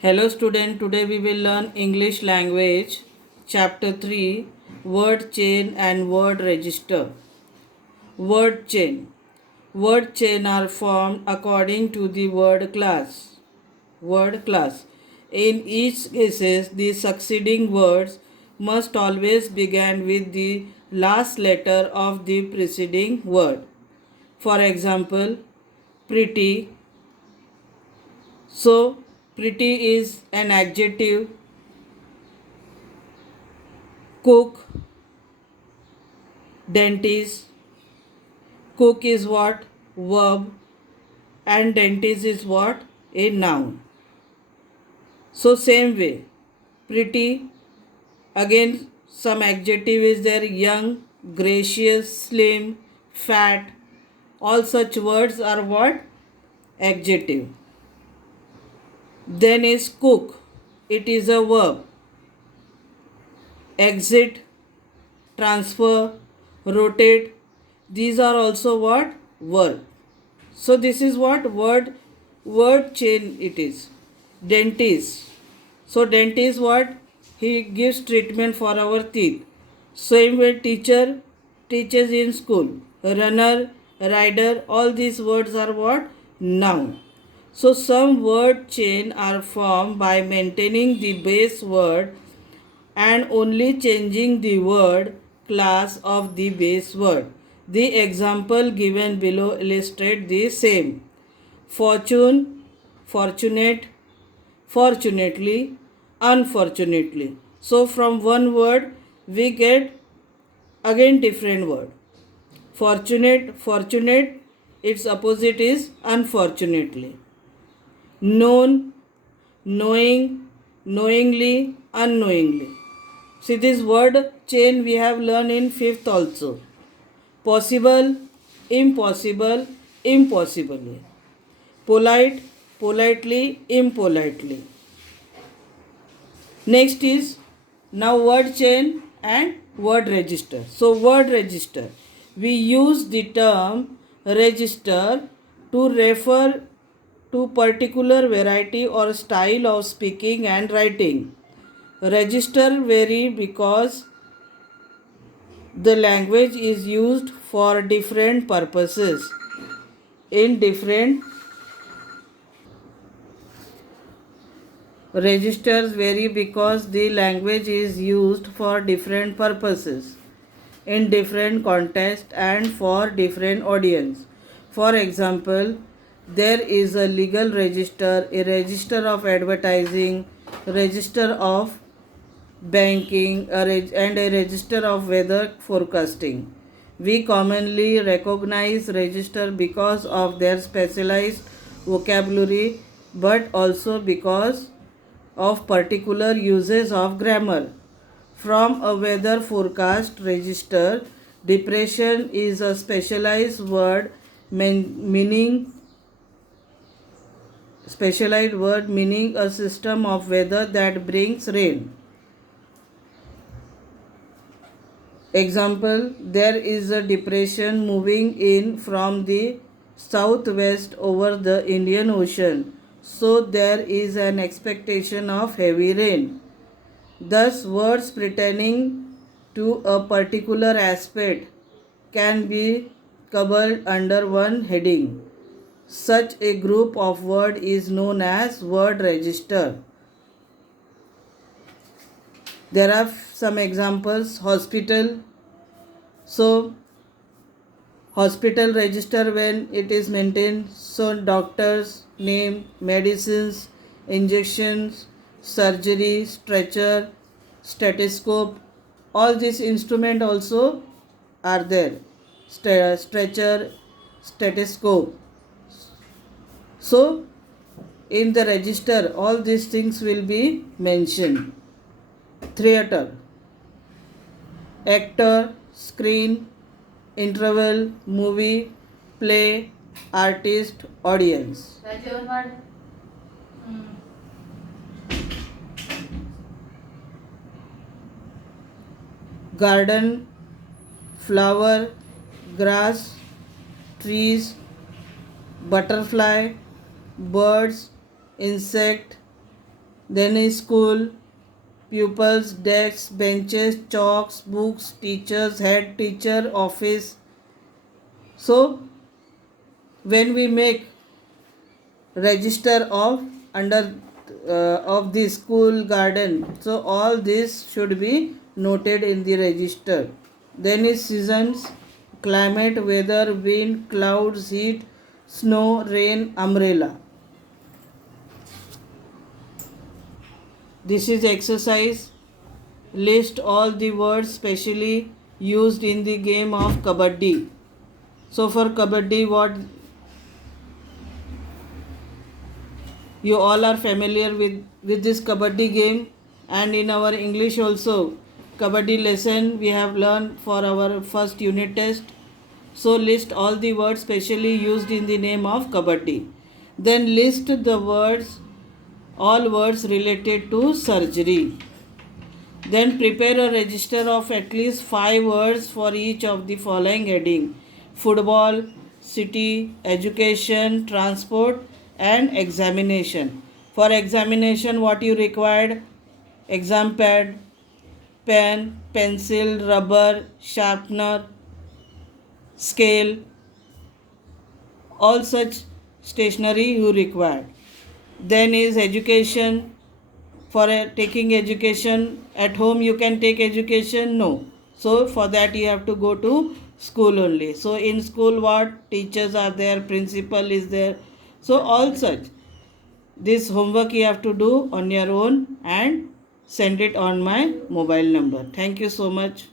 Hello student, today we will learn English language chapter 3 word chain and word register. Word chain. Word chain are formed according to the word class. Word class. In each cases the succeeding words must always begin with the last letter of the preceding word. For example, pretty. So pretty is an adjective. Cook, dentist. Cook is what? Verb. And dentist is what? A noun. So same way. Pretty. Again some adjective is there. Young, gracious, slim, fat. All such words are what? Adjective. Then is cook. It is a verb. Exit, transfer, rotate. These are also what? Verb. So this is what word chain it is. Dentist. So dentist what? He gives treatment for our teeth. Same way teacher teaches in school. Runner, rider, all these words are what? Noun. So some word chain are formed by maintaining the base word and only changing the word class of the base word. The example given below illustrate the same. Fortune, fortunate, fortunately, unfortunately. So from one word we get again different word. Fortunate, fortunate, its opposite is unfortunately. Known, knowing, knowingly, unknowingly. See this word chain we have learned in fifth also. Possible, impossible, impossibly. Polite, politely, impolitely. Next is now word chain and word register. So word register. We use the term register to refer to particular variety or style of speaking and writing. Register vary because the language is used for different purposes in different registers vary because the language is used for different purposes in different context and for different audience. For example, there is a legal register, a register of advertising, register of banking, and a register of weather forecasting. We commonly recognize register because of their specialized vocabulary but also because of particular uses of grammar. From a weather forecast register, depression is a specialized word meaning a system of weather that brings rain. Example, there is a depression moving in from the southwest over the Indian Ocean, so there is an expectation of heavy rain. Thus, words pertaining to a particular aspect can be covered under one heading. Such a group of words is known as word register. There are some examples. Hospital. So hospital register when it is maintained. So doctors name, medicines, injections, surgery, stretcher, stethoscope, all these instrument also are there. Stretcher, stethoscope. So in the register all these things will be mentioned. Theater, actor, screen, interval, movie, play, artist, audience. Garden, flower, grass, trees, butterfly, birds, insect, Then is school, pupils, desks, benches, chalks, books, teachers, head teacher, office. So when we make register of under of the school garden, so all this should be noted in the register. Then is seasons, climate, weather, wind, clouds, heat, snow, rain, umbrella. This is exercise. List all the words specially used in the game of kabaddi. So for kabaddi, what you all are familiar with this kabaddi game, and in our English also kabaddi lesson we have learned for our first unit test. So list all the words specially used in the name of kabaddi. Then list the words, all words related to surgery. Then prepare a register of at least 5 words for each of the following heading: football, city, education, transport, and examination. For examination, what you required: exam pad, pen, pencil, rubber, sharpener, scale, all such stationery you required. Then is education. For taking education at home, you can take education? No. So for that you have to go to school only. So in school, what teachers are there, principal is there. So all such this homework you have to do on your own and send it on my mobile number. Thank you so much.